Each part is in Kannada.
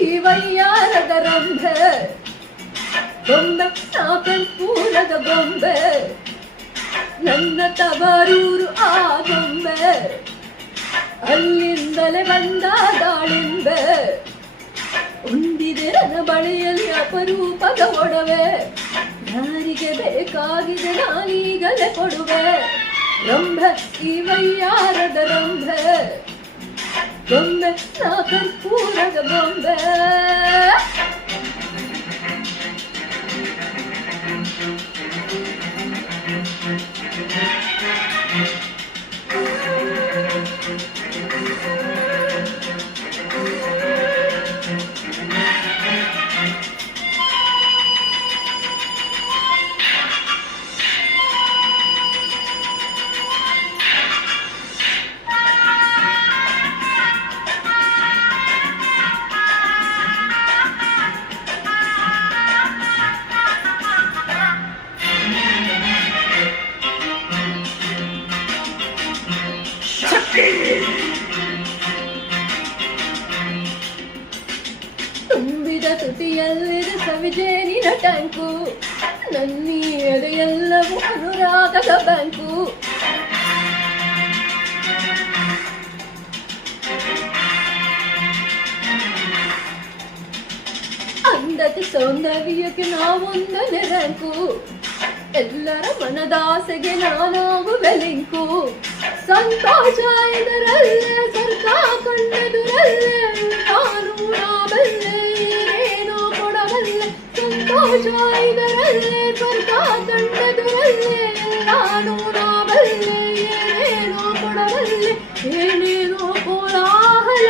ಈ ವಯ್ಯಾರದ ರಂಭೆ ಗೊಂಬೆ ನಾ ಕರ್ಪೂರದ ಗೊಂಬೆ ನನ್ನ ತವರೂರು ಆ ಗೊಂಬೆ ಅಲ್ಲಿಂದಲೇ ಬಂದ ದಾಳಿಂಬೆ ಹೊಂದಿದೆ ನನ್ನ ಬಳಿಯಲ್ಲಿ ಅಪರೂಪದ ಒಡವೆ ಯಾರಿಗೆ ಬೇಕಾಗಿದೆ ನಾನೀಗಲೇ ಕೊಡುವೆ ರಂಭೆ ಈ ವಯ್ಯಾರದ ರಂಭೆ ಗೊಂಬೆ ನಾ ಕರ್ಪೂರದ ಗೊಂಬೆ ತುಂಬಿದ ತುಟಿಯಲ್ಲಿದೆ ಸವಿಜೇನಿನ ಟ್ಯಾಂಕು ನನ್ನೀ ಎದೆಯೆಲ್ಲವೂ ಅನುರಾಗದ ಬ್ಯಾಂಕು ಅಂದತೆ ಸೌಂದರ್ಯಕ್ಕೆ ನಾವೊಂದನೇ ರ್ಯಾಂಕು ಎಲ್ಲರ ಮನದಾಸೆಗೆ ನಾನಾಗುವೆ ಲಿಂಕು ಸಂತೋಷ ಇದರಲ್ಲೇ ಸರ್ಕ ಕಣ್ಣೆದುರಲ್ಲೇ ನಾನು ನಾಬಲ್ಲೆ ಏನೇನೋ ಕೊಡಬಲ್ಲೆ ಸಂತೋಷ ಇದರಲ್ಲೇ ಸರ್ಕ ಕಣ್ಣೆದುರಲ್ಲೇ ನಾನು ನಾಬಲ್ಲೆ ಏನೇನೋ ಕೊಡಬಲ್ಲೆ ಏನೇನೋ ಕೋಲಾಹಲ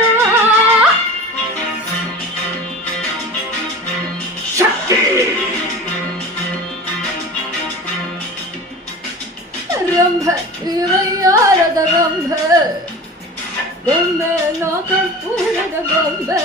ರಂಭೆ ಈ ವಯ್ಯಾರದ ರಂಭೆ ಗೊಂಬೆ ನಾ ಕರ್ಪೂರದ ಗೊಂಬೆ